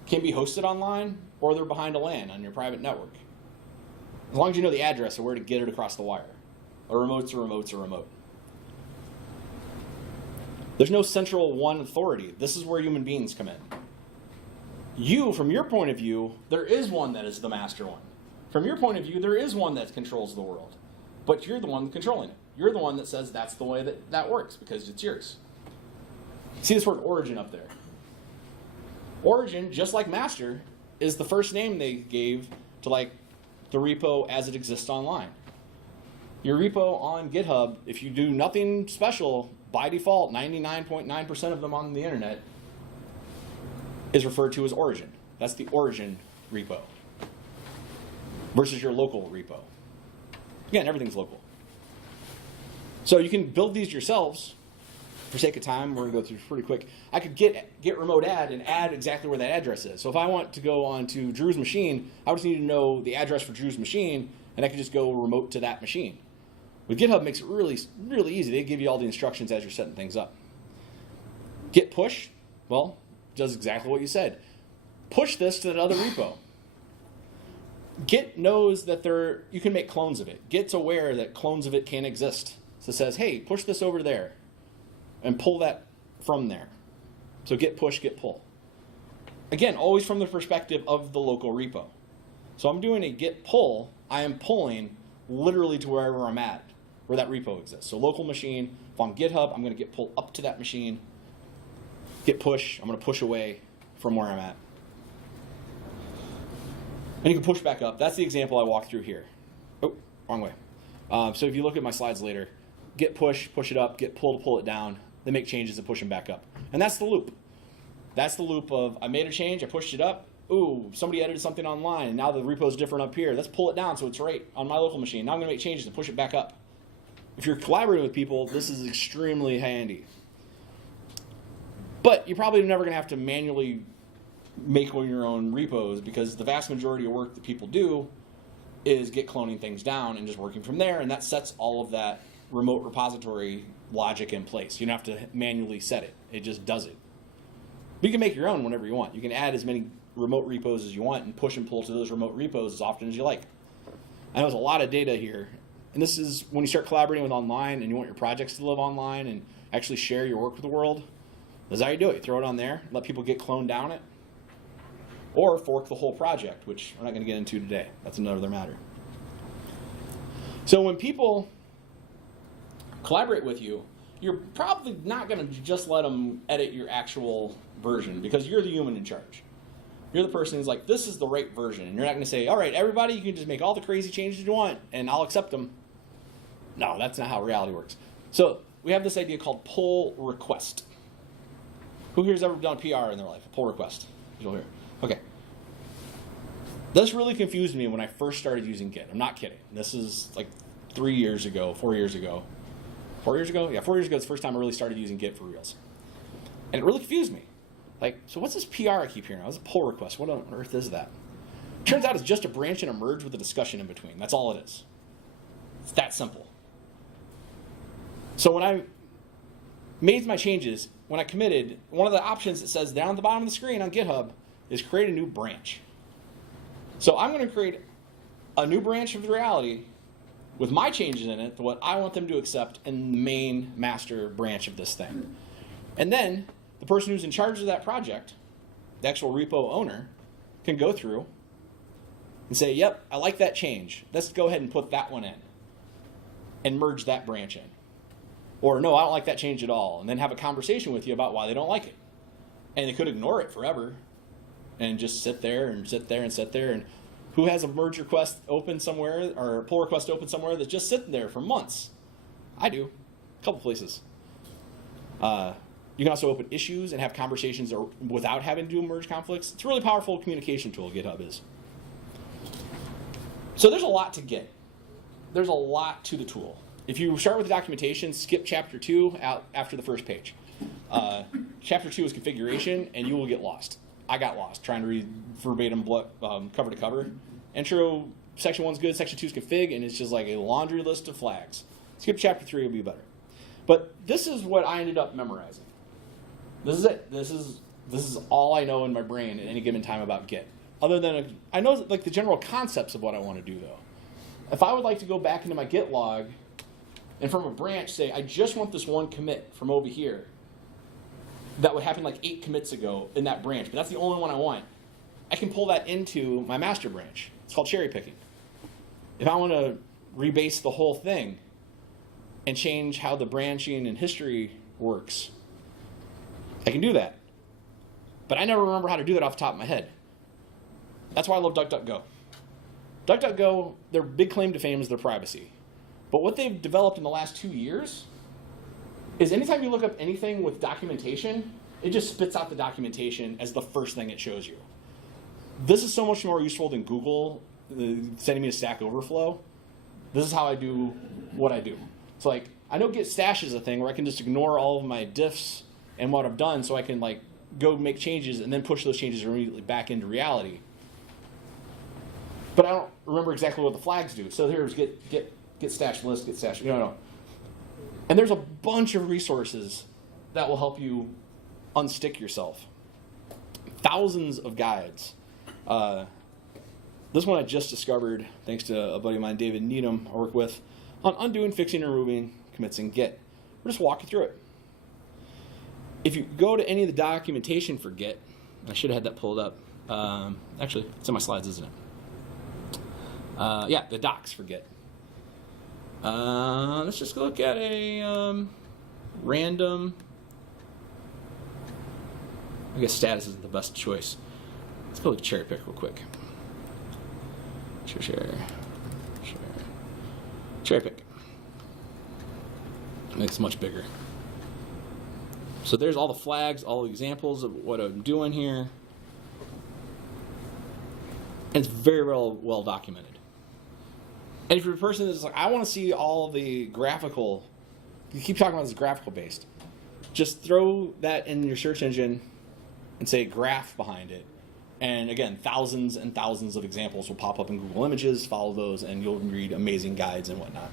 can be hosted online, or they're behind a LAN on your private network. As long as you know the address of where to get it across the wire. A remote's a remote's a remote. There's no central one authority. This is where human beings come in. You, from your point of view, there is one that is the master one. From your point of view, there is one that controls the world. But you're the one controlling it. You're the one that says that's the way that works because it's yours. See this word origin up there? Origin, just like master, is the first name they gave to like the repo as it exists online. Your repo on GitHub, if you do nothing special, by default, 99.9% of them on the internet is referred to as origin. That's the origin repo versus your local repo. Again, everything's local. So you can build these yourselves. For sake of time, we're going to go through pretty quick. I could get remote add and add exactly where that address is. So if I want to go onto Drew's machine, I would just need to know the address for Drew's machine, and I could just go remote to that machine. But GitHub makes it really, really easy. They give you all the instructions as you're setting things up. Git push, well, does exactly what you said. Push this to that other repo. Git knows that you can make clones of it. Git's aware that clones of it can exist. So it says, hey, push this over there and pull that from there. So git push, git pull. Again, always from the perspective of the local repo. So I'm doing a git pull. I am pulling literally to wherever I'm at, where that repo exists. So local machine, if I'm GitHub, I'm going to git pull up to that machine. Git push, I'm going to push away from where I'm at. And you can push back up. That's the example I walked through here. Oh, wrong way. So if you look at my slides later, git push, push it up, git pull to pull it down. They make changes and push them back up. And that's the loop. That's the loop of I made a change, I pushed it up. Ooh, somebody edited something online, and now the repo's different up here. Let's pull it down so it's right on my local machine. Now I'm going to make changes and push it back up. If you're collaborating with people, this is extremely handy. But you're probably never going to have to manually make one of your own repos because the vast majority of work that people do is git cloning things down and just working from there, and that sets all of that remote repository logic in place. You don't have to manually set it. It just does it. But you can make your own whenever you want. You can add as many remote repos as you want and push and pull to those remote repos as often as you like. I know there's a lot of data here, and this is when you start collaborating with online and you want your projects to live online and actually share your work with the world, this is how you do it. You throw it on there, let people get cloned down it, or fork the whole project, which we're not going to get into today. That's another matter. So when people collaborate with you, you're probably not going to just let them edit your actual version because you're the human in charge. You're the person who's like, this is the right version. And you're not going to say, all right, everybody, you can just make all the crazy changes you want and I'll accept them. No, that's not how reality works. So we have this idea called pull request. Who here's ever done PR in their life? A pull request. You'll hear. Okay. This really confused me when I first started using Git. I'm not kidding. This is like 3 years ago, 4 years ago. 4 years ago? Yeah, 4 years ago is the first time I really started using Git for reals. And it really confused me. Like, so what's this PR I keep hearing? What's a pull request? What on earth is that? Turns out it's just a branch and a merge with a discussion in between. That's all it is. It's that simple. So when I made my changes, when I committed, one of the options that says down at the bottom of the screen on GitHub is create a new branch. So I'm going to create a new branch of reality with my changes in it, what I want them to accept in the main master branch of this thing. And then the person who's in charge of that project, the actual repo owner, can go through and say, yep, I like that change. Let's go ahead and put that one in and merge that branch in. Or no, I don't like that change at all. And then have a conversation with you about why they don't like it. And they could ignore it forever and just sit there and sit there and sit there. And who has a merge request open somewhere or a pull request open somewhere that's just sitting there for months? I do. A couple places. You can also open issues and have conversations without having to do merge conflicts. It's a really powerful communication tool, GitHub is. So there's a lot to Git. There's a lot to the tool. If you start with the documentation, skip chapter 2 out after the first page. Chapter 2 is configuration, and you will get lost. I got lost trying to read verbatim cover to cover. Intro, section 1's good, section 2 is config, and it's just like a laundry list of flags. Skip chapter 3, it'll be better. But this is what I ended up memorizing. This is it. This is all I know in my brain at any given time about Git. Other than, I know like the general concepts of what I want to do, though. If I would like to go back into my Git log and from a branch say, I just want this one commit from over here, that would happen like 8 commits ago in that branch, but that's the only one I want. I can pull that into my master branch. It's called cherry picking. If I want to rebase the whole thing and change how the branching and history works, I can do that. But I never remember how to do that off the top of my head. That's why I love DuckDuckGo. DuckDuckGo, their big claim to fame is their privacy. But what they've developed in the last 2 years is anytime you look up anything with documentation, it just spits out the documentation as the first thing it shows you. This is so much more useful than Google sending me a Stack Overflow. This is how I do what I do. It's like, I know Git stash is a thing where I can just ignore all of my diffs and what I've done so I can like go make changes and then push those changes immediately back into reality. But I don't remember exactly what the flags do. So here's get stash list, get stash, no. And there's a bunch of resources that will help you unstick yourself. Thousands of guides. This one I just discovered thanks to a buddy of mine, David Needham, I work with, on undoing, fixing, and removing commits in Git. We'll just walk you through it. If you go to any of the documentation for Git, I should have had that pulled up. Actually, it's in my slides, isn't it? Yeah, the docs for Git. Let's just look at a random, I guess status isn't the best choice. Let's go with cherry pick real quick. Cherry pick. Makes it much bigger. So there's all the flags, all the examples of what I'm doing here. And it's very well documented. And if you're a person that's like, I want to see all the graphical, you keep talking about this graphical based, just throw that in your search engine and say graph behind it. And again, thousands and thousands of examples will pop up in Google Images, follow those, and you'll read amazing guides and whatnot.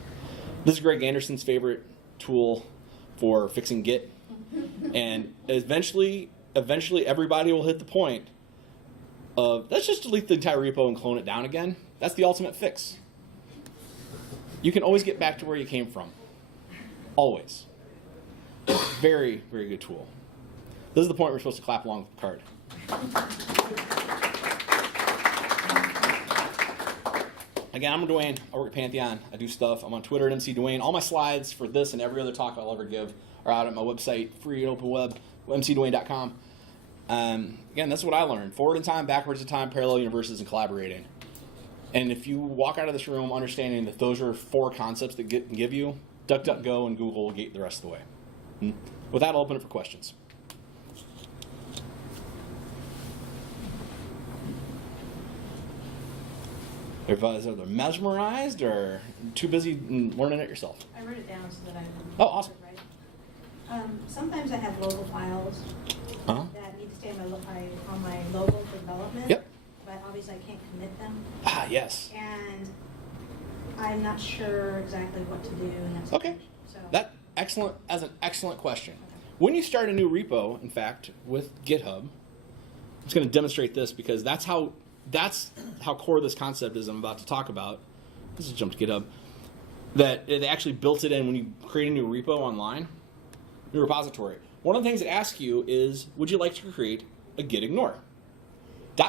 This is Greg Anderson's favorite tool for fixing Git. And eventually everybody will hit the point of, let's just delete the entire repo and clone it down again. That's the ultimate fix. you can always get back to where you came from. Always. Very, very good tool. This is the point we're supposed to clap along with the card. Again, I'm Dwayne. I work at Pantheon. I do stuff. I'm on Twitter at MC Dwayne. All my slides for this and every other talk I'll ever give are out at my website, free and open web, mcdwayne.com. Again, that's what I learned. Forward in time, backwards in time, parallel universes, and collaborating. And if you walk out of this room understanding that those are 4 concepts that can give you, DuckDuckGo and Google will get the rest of the way. With that, I'll open it for questions. Everybody's either mesmerized or too busy learning it yourself. I wrote it down so that I can. Oh, awesome. Sometimes I have local files that need to stay on my local development. Yep. But obviously I can't commit them. Ah, yes. And I'm not sure exactly what to do in that Okay. situation. So That's an excellent question. Okay. When you start a new repo, in fact, with GitHub, I'm just going to demonstrate this because that's how core this concept is I'm about to talk about. This is jump to GitHub. That they actually built it in when you create a new repo online, new repository. One of the things it asks you is, would you like to create a git ignore?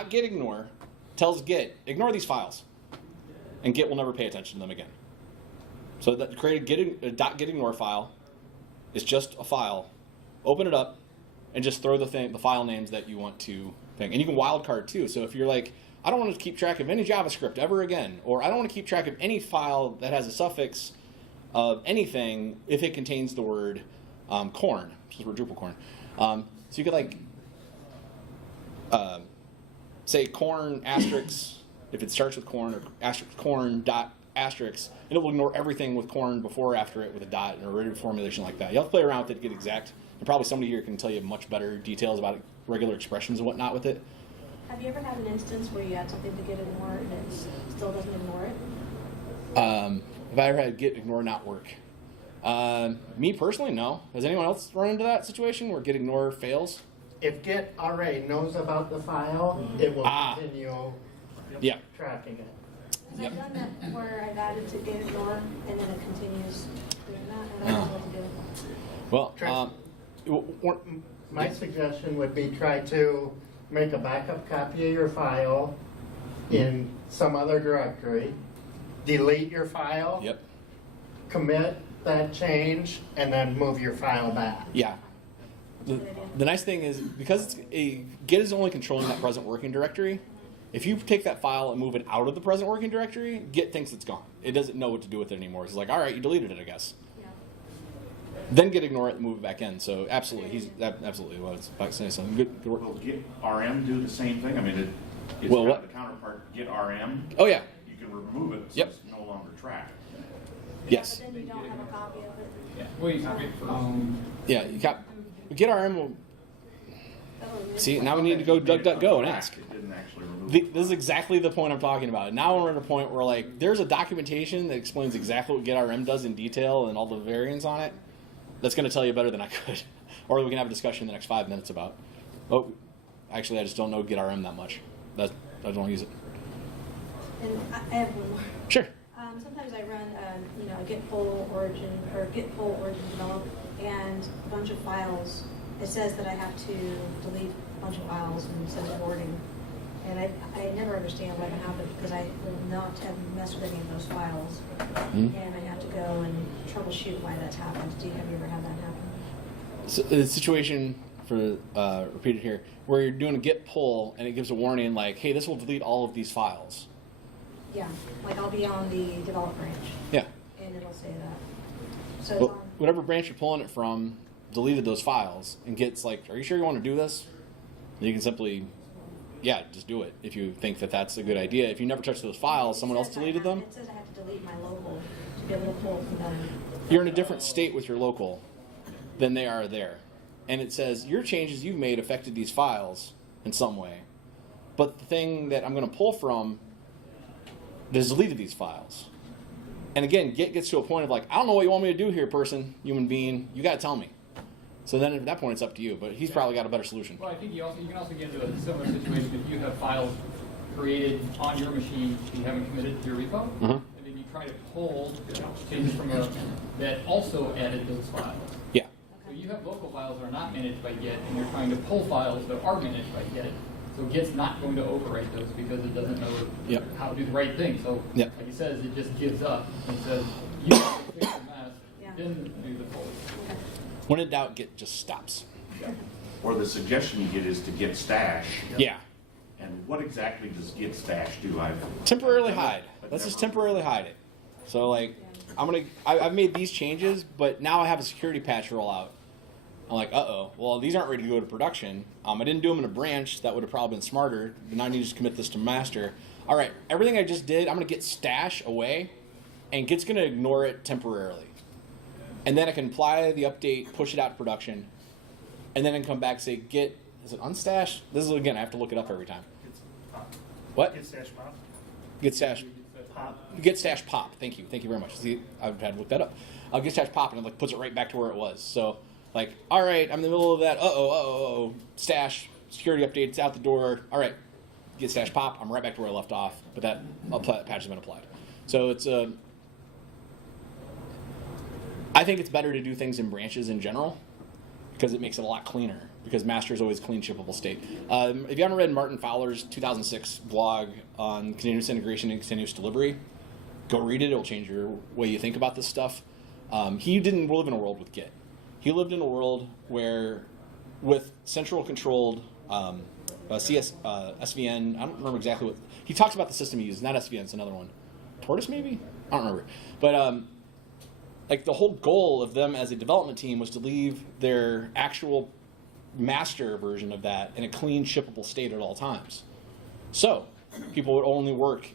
.git ignore tells Git, ignore these files. And Git will never pay attention to them again. So that create a .git ignore file is just a file. Open it up and just throw the file names that you want to think. And you can wildcard too. So if you're like, I don't want to keep track of any JavaScript ever again, or I don't want to keep track of any file that has a suffix of anything if it contains the word corn, which is word DrupalCorn. So you could like say corn asterisk if it starts with corn, or asterisk corn dot asterisk, and it will ignore everything with corn before or after it with a dot and a rigid formulation like that. You have to play around with it to get exact. And probably somebody here can tell you much better details about regular expressions and whatnot with it. have you ever had an instance where you had something to git ignore and it still doesn't ignore it? Have I ever had git ignore not work? Me personally, no. Has anyone else run into that situation where git ignore fails? If Git already knows about the file, it will continue tracking it. Because I've done that where I've added to git ignore and then it continues doing that. I don't know what to do. Well, My suggestion would be try to make a backup copy of your file in some other directory, delete your file, commit that change, and then move your file back. Yeah. The nice thing is, because Git is only controlling that present working directory, if you take that file and move it out of the present working directory, Git thinks it's gone. It doesn't know what to do with it anymore. It's like, all right, you deleted it, I guess. Yeah. Then Git ignore it and move it back in. So absolutely, absolutely. Well, it's about to say something. Good work. Will Git RM do the same thing? I mean, it's Well, got what? the counterpart Git RM. Oh yeah. You can remove it, so Yep. it's no longer tracked. Yes. But then you don't have a copy of it. Yeah. Well, you copy it from. Yeah. You got Git RM will see. Now we need to go DuckDuckGo and ask. It didn't actually remove it. This is exactly the point I'm talking about. Now we're at a point where like there's a documentation that explains exactly what GitRM does in detail and all the variants on it. That's going to tell you better than I could. Or we can have a discussion in the next 5 minutes about. Oh, actually, I just don't know GitRM that much. I don't use it. And I have one more. Sure. Sometimes I run, a git pull origin or git pull origin develop and a bunch of files. It says that I have to delete a bunch of files and send a warning. And I never understand why that happens because I will not have messed with any of those files. And I have to go and troubleshoot why that's happened. Have you ever had that happen? So, the situation for repeated here, where you're doing a git pull and it gives a warning like, hey, this will delete all of these files. Yeah, like I'll be on the develop branch Yeah. and it'll say that. So it's Well, on, whatever branch you're pulling it from deleted those files and Git's like, are you sure you want to do this? And you can simply, just do it if you think that that's a good idea. If you never touched those files, someone else deleted them. It says I have to delete my local to be able to pull from them. You're in a different state with your local than they are there. And it says your changes you've made affected these files in some way. But the thing that I'm going to pull from has deleted these files. And again, Git gets to a point of like, I don't know what you want me to do here, person, human being. You got to tell me. So then at that point, it's up to you. But he's probably got a better solution. Well, I think you can also get into a similar situation if you have files created on your machine you haven't committed to your repo, and then you try trying to pull changes from that also added those files. Yeah. So you have local files that are not managed by Git, and you're trying to pull files that are managed by Git. So Git's not going to overwrite those because it doesn't know how to do the right thing. So, like he says, it just gives up and says, you have to fix the mess, then do the pull. When in doubt, Git just stops. Or the suggestion you get is to git stash. Yeah. And what exactly does git stash do? Temporarily hide. Let's just temporarily hide it. So like, I've made these changes, but now I have a security patch roll out. I'm like, uh-oh, well, these aren't ready to go to production. I didn't do them in a branch. That would have probably been smarter. Now I need to just commit this to master. All right, everything I just did, I'm going to get stash away, and Git's going to ignore it temporarily. And then I can apply the update, push it out to production, and then I can come back and say, Git, is it unstash? This is, again, I have to look it up every time. What? Git stash pop. Git stash Pop. Git stash pop. Thank you very much. See, I've had to look that up. Git stash pop, and it like puts it right back to where it was. So, like, all right, I'm in the middle of that. Stash security updates out the door. All right, Git stash pop. I'm right back to where I left off. But that patch has been applied. So it's I think it's better to do things in branches in general because it makes it a lot cleaner. Because master is always clean shippable state. If you haven't read Martin Fowler's 2006 blog on continuous integration and continuous delivery, go read it. It'll change your way you think about this stuff. He didn't live in a world with Git. He lived in a world where, with central controlled SVN, I don't remember exactly what, he talks about the system he used, not SVN, it's another one. Tortoise maybe? I don't remember. But like the whole goal of them as a development team was to leave their actual master version of that in a clean shippable state at all times. So people would only work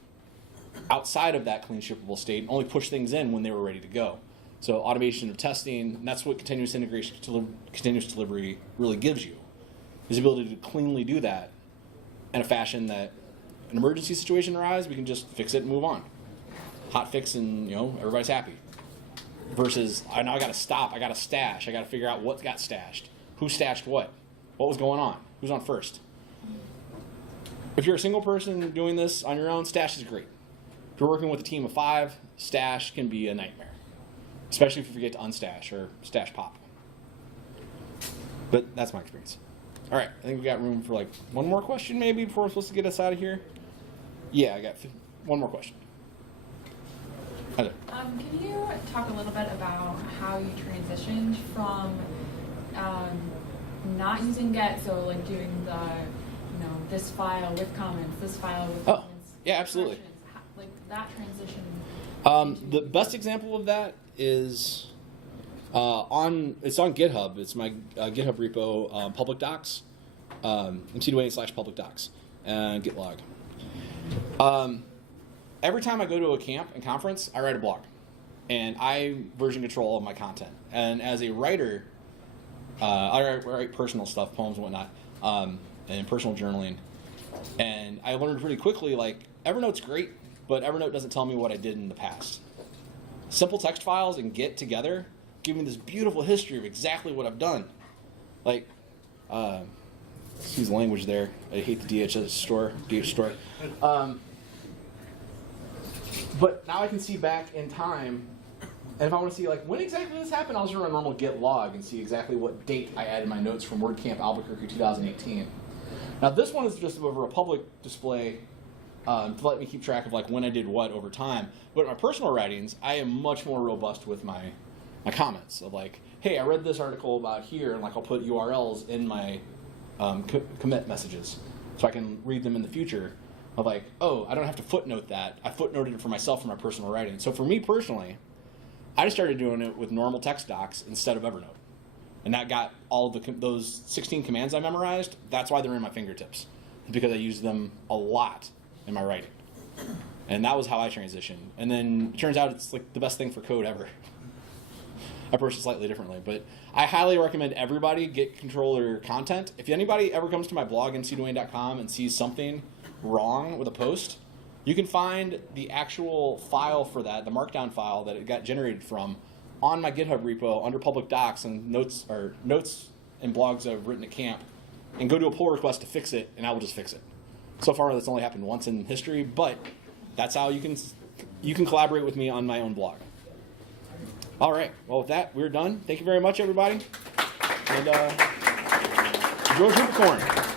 outside of that clean shippable state and only push things in when they were ready to go. So automation of testing, and that's what continuous integration, continuous delivery really gives you, is the ability to cleanly do that in a fashion that an emergency situation arises, we can just fix it and move on. Hot fix and everybody's happy. Versus, now I got to stop, I got to stash, I got to figure out what got stashed. Who stashed what? What was going on? Who's on first? If you're a single person doing this on your own, stash is great. If you're working with a team of 5, stash can be a nightmare. Especially if you forget to unstash or stash pop. But that's my experience. All right, I think we got room for like one more question maybe before we're supposed to get us out of here. Yeah, I got one more question. Heather. Can you talk a little bit about how you transitioned from not using Git, so like doing the, this file with comments, this file with comments. Yeah, absolutely. Like that transition. The best example of that is on GitHub. It's my GitHub repo, public docs, mcdwayne/public docs, and git log. Every time I go to a camp and conference, I write a blog, and I version control all of my content. And as a writer, I write personal stuff, poems and whatnot, and personal journaling. And I learned pretty quickly, like, Evernote's great, but Evernote doesn't tell me what I did in the past. Simple text files and Git together give me this beautiful history of exactly what I've done. Like, excuse the language there. I hate the DH store. But now I can see back in time, and if I want to see, like, when exactly this happened, I'll just run a normal Git log and see exactly what date I added my notes from WordCamp Albuquerque 2018. Now, this one is just over a public display to let me keep track of, like, when I did what over time. But in my personal writings, I am much more robust with my comments of, like, hey, I read this article about here, and, like, I'll put URLs in my commit messages so I can read them in the future. Of like, oh, I don't have to footnote that. I footnoted it for myself for my personal writing. So for me personally, I just started doing it with normal text docs instead of Evernote. And that got all of those 16 commands I memorized. That's why they're in my fingertips. Because I use them a lot in my writing. And that was how I transitioned. And then it turns out it's like the best thing for code ever. I approach it slightly differently. But I highly recommend everybody get control of your content. If anybody ever comes to my blog, mcdwayne.com, and sees something wrong with a post, you can find the actual file for that, the markdown file that it got generated from, on my GitHub repo under public docs and notes and blogs I've written at camp, and go to a pull request to fix it, and I will just fix it. So far, that's only happened once in history, but that's how you can you can collaborate with me on my own blog. All right. Well, with that, we're done. Thank you very much, everybody. And enjoy DrupalCorn.